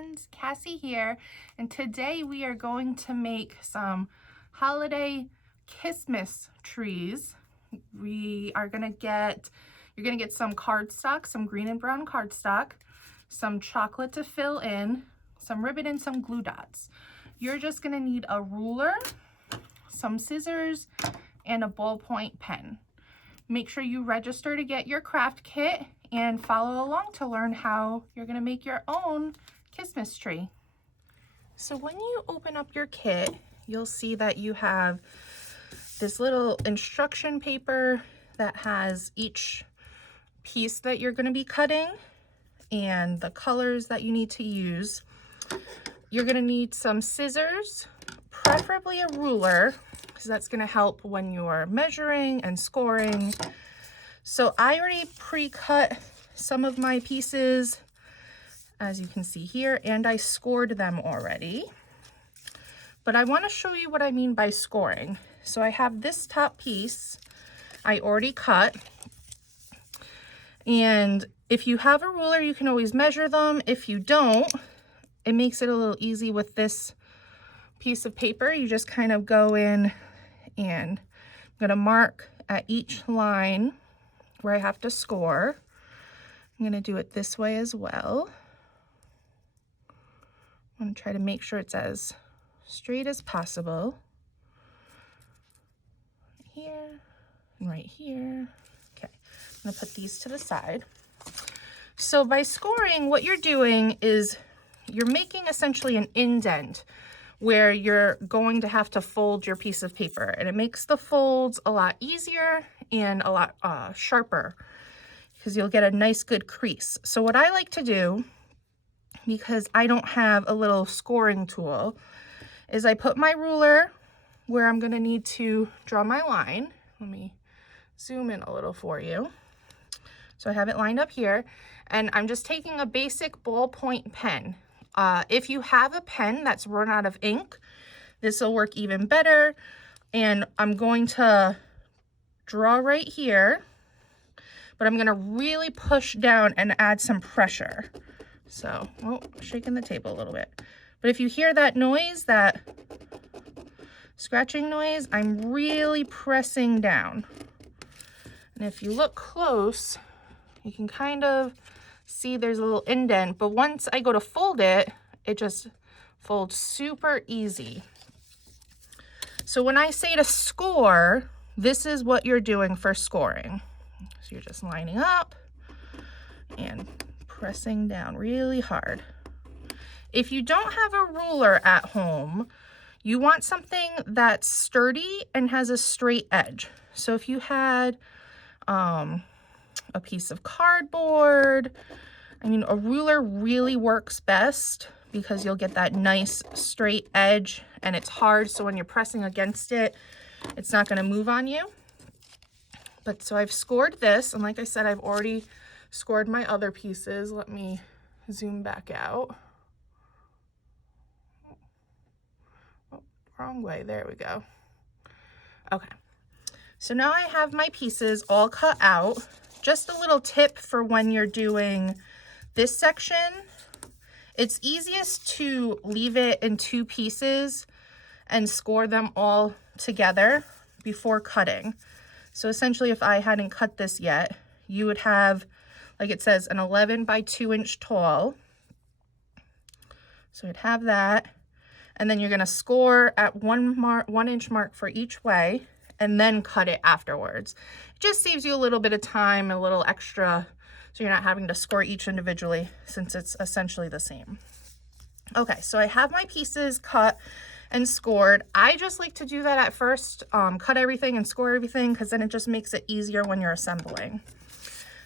friends, Cassie here, and today we are going to make some holiday Christmas trees. You're gonna get some cardstock, some green and brown cardstock, some chocolate to fill in, some ribbon and some glue dots. You're just gonna need a ruler, some scissors, and a ballpoint pen. Make sure you register to get your craft kit and follow along to learn how you're going to make your own Christmas tree. So when you open up your kit, you'll see that you have this little instruction paper that has each piece that you're going to be cutting and the colors that you need to use. You're going to need some scissors, preferably a ruler, because that's going to help when you're measuring and scoring. So I already pre-cut some of my pieces, as you can see here, and I scored them already. But I want to show you what I mean by scoring. So I have this top piece I already cut, and if you have a ruler, you can always measure them. If you don't, it makes it a little easy with this piece of paper. You just kind of go in and I'm going to mark at each line where I have to score. I'm going to do it this way as well. I'm going to try to make sure it's as straight as possible. Here and right here. Okay, I'm going to put these to the side. So by scoring, what you're doing is you're making essentially an indent where you're going to have to fold your piece of paper, and it makes the folds a lot easier and a lot sharper because you'll get a nice good crease. So what I like to do, because I don't have a little scoring tool, is I put my ruler where I'm going to need to draw my line. Let me zoom in a little for you. So I have it lined up here, and I'm just taking a basic ballpoint pen. If you have a pen that's run out of ink, this will work even better. And I'm going to draw right here, but I'm going to really push down and add some pressure. So, shaking the table a little bit. But if you hear that noise, that scratching noise, I'm really pressing down. And if you look close, you can kind of see there's a little indent, but once I go to fold it, it just folds super easy. So when I say to score, this is what you're doing for scoring. So you're just lining up and pressing down really hard. If you don't have a ruler at home, you want something that's sturdy and has a straight edge. So if you had a piece of cardboard, a ruler really works best because you'll get that nice straight edge, and it's hard, so when you're pressing against it, it's not going to move on you. But so I've scored this, and like I said, I've already scored my other pieces. Let me zoom back out. Oh, wrong way. There we go. Okay. So now I have my pieces all cut out. Just a little tip for when you're doing this section, it's easiest to leave it in two pieces and score them all together before cutting. So essentially, if I hadn't cut this yet, you would have, like it says, an 11 by 2 inch tall. So you'd have that, and then you're going to score at 1 inch mark for each way, and then cut it afterwards. It just saves you a little bit of time, a little extra, so you're not having to score each individually since it's essentially the same. Okay, so I have my pieces cut and scored. I just like to do that at first, cut everything and score everything, because then it just makes it easier when you're assembling.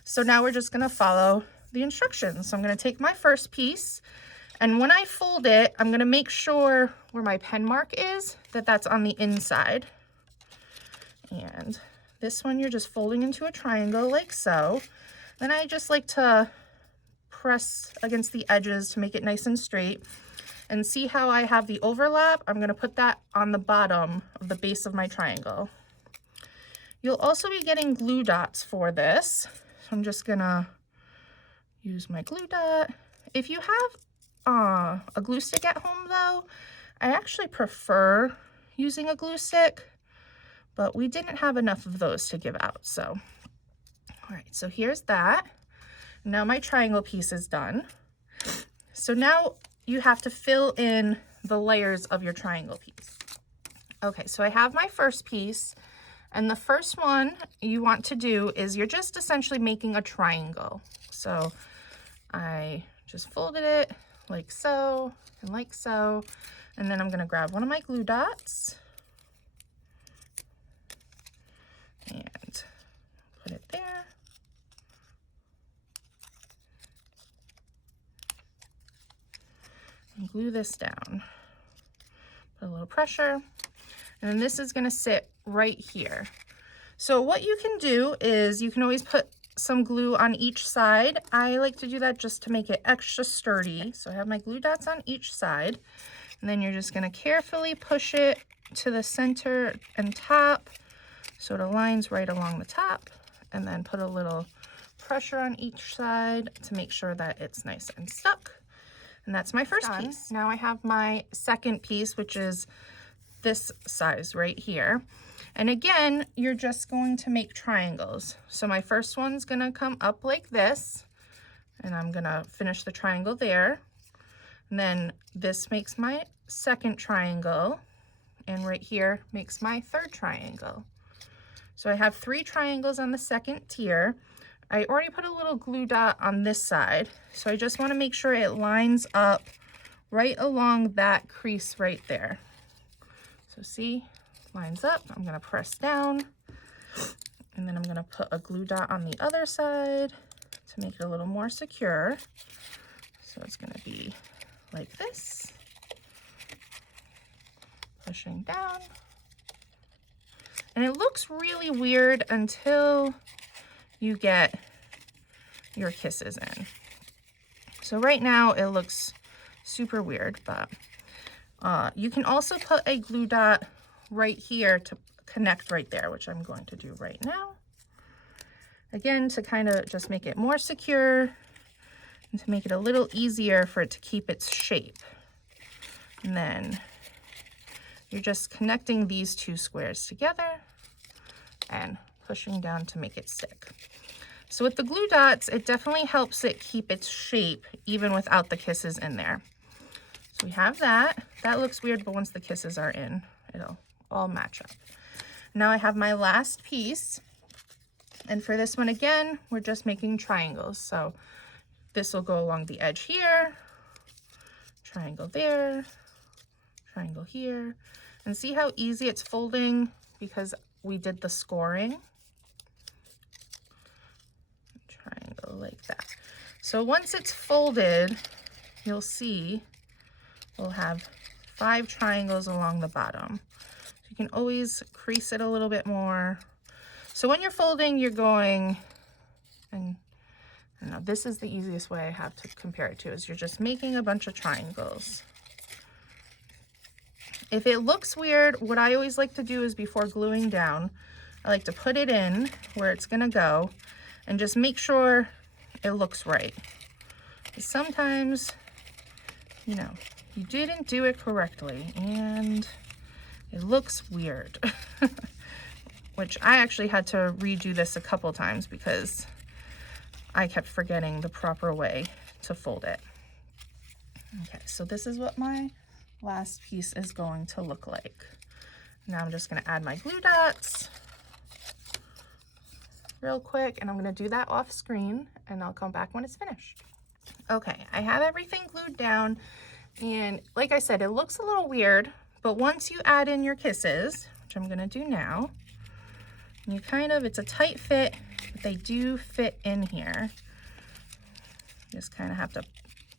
So now we're just gonna follow the instructions. So I'm gonna take my first piece, and when I fold it, I'm gonna make sure where my pen mark is, that's on the inside. And this one, you're just folding into a triangle like so. Then I just like to press against the edges to make it nice and straight. And see how I have the overlap? I'm going to put that on the bottom of the base of my triangle. You'll also be getting glue dots for this. So I'm just going to use my glue dot. If you have a glue stick at home though, I actually prefer using a glue stick, but we didn't have enough of those to give out. So, all right, so here's that. Now my triangle piece is done. So now you have to fill in the layers of your triangle piece. Okay, so I have my first piece, and the first one you want to do is you're just essentially making a triangle. So I just folded it like so and like so, and then I'm gonna grab one of my glue dots and put it there. And glue this down. Put a little pressure, and then this is gonna sit right here. So what you can do is you can always put some glue on each side. I like to do that just to make it extra sturdy. So I have my glue dots on each side, and then you're just gonna carefully push it to the center and top so it aligns right along the top, and then put a little pressure on each side to make sure that it's nice and stuck. And that's my first piece. Now I have my second piece, which is this size right here. And again, you're just going to make triangles. So my first one's gonna come up like this, and I'm gonna finish the triangle there. And then this makes my second triangle, and right here makes my third triangle. So I have 3 triangles on the second tier. I already put a little glue dot on this side, so I just wanna make sure it lines up right along that crease right there. So see, lines up. I'm gonna press down, and then I'm gonna put a glue dot on the other side to make it a little more secure. So it's gonna be like this, pushing down. And it looks really weird until you get your kisses in. So right now it looks super weird, but you can also put a glue dot right here to connect right there, which I'm going to do right now. Again, to kind of just make it more secure and to make it a little easier for it to keep its shape. And then you're just connecting these 2 squares together and pushing down to make it stick. So with the glue dots, it definitely helps it keep its shape even without the kisses in there. So we have that. That looks weird, but once the kisses are in, it'll all match up. Now I have my last piece, and for this one again, we're just making triangles. So this will go along the edge here, triangle there, triangle here, and see how easy it's folding because we did the scoring. Triangle like that. So once it's folded, you'll see we'll have 5 triangles along the bottom. So you can always crease it a little bit more. So when you're folding, you're going, and I don't know, this is the easiest way I have to compare it to, is you're just making a bunch of triangles. If it looks weird, what I always like to do is before gluing down, I like to put it in where it's gonna go and just make sure it looks right. Sometimes, you know, you didn't do it correctly and it looks weird. Which I actually had to redo this a couple times because I kept forgetting the proper way to fold it. Okay, so this is what my last piece is going to look like. Now I'm just gonna add my glue dots real quick, and I'm gonna do that off screen and I'll come back when it's finished. Okay, I have everything glued down, and like I said, it looks a little weird, but once you add in your kisses, which I'm gonna do now, you kind of, it's a tight fit, but they do fit in here. You just kind of have to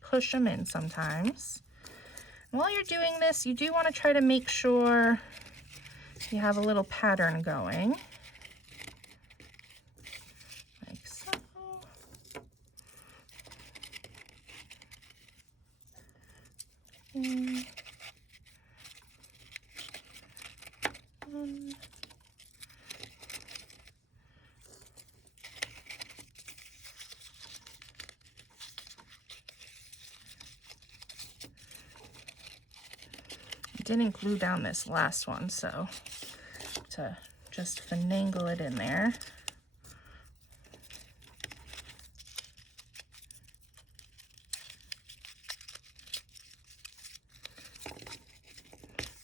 push them in sometimes. And while you're doing this, you do want to try to make sure you have a little pattern going. Like so. didn't glue down this last one, so to just finagle it in there.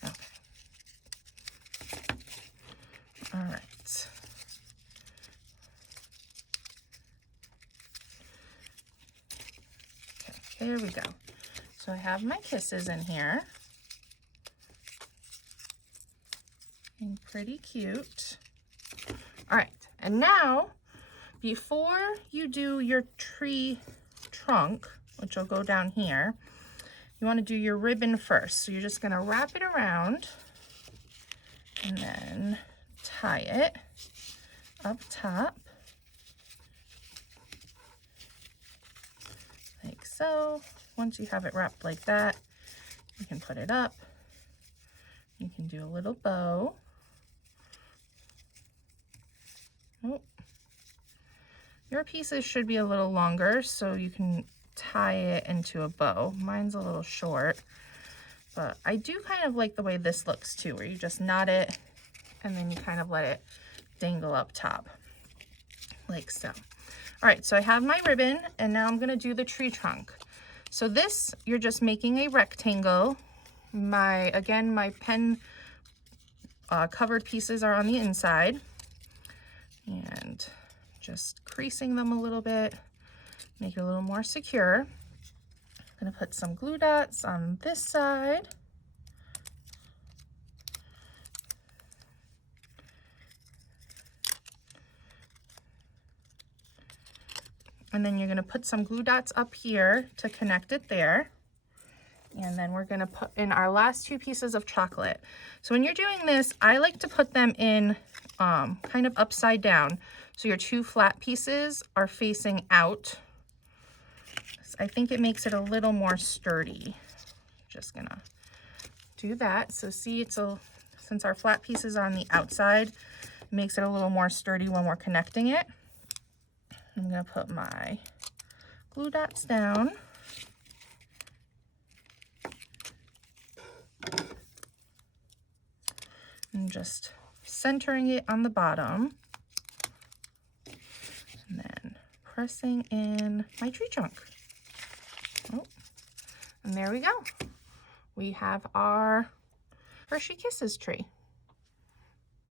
Okay. All right. Okay, there we go. So I have my kisses in here. And pretty cute. All right, and now, before you do your tree trunk, which will go down here, you want to do your ribbon first. So you're just going to wrap it around and then tie it up top, like so. Once you have it wrapped like that, you can put it up. You can do a little bow. Oh. Your pieces should be a little longer, so you can tie it into a bow. Mine's a little short, but I do kind of like the way this looks too, where you just knot it and then you kind of let it dangle up top, like so. All right, so I have my ribbon, and now I'm gonna do the tree trunk. So this, you're just making a rectangle. Again, my pen covered pieces are on the inside, and just creasing them a little bit, make it a little more secure. I'm gonna put some glue dots on this side. And then you're gonna put some glue dots up here to connect it there. And then we're gonna put in our last two pieces of chocolate. So when you're doing this, I like to put them in kind of upside down. So your two flat pieces are facing out. I think it makes it a little more sturdy. Just gonna do that. So see, since our flat pieces are on the outside, it makes it a little more sturdy when we're connecting it. I'm gonna put my glue dots down. And just centering it on the bottom. And then pressing in my tree trunk. Oh, and there we go. We have our Hershey Kisses tree.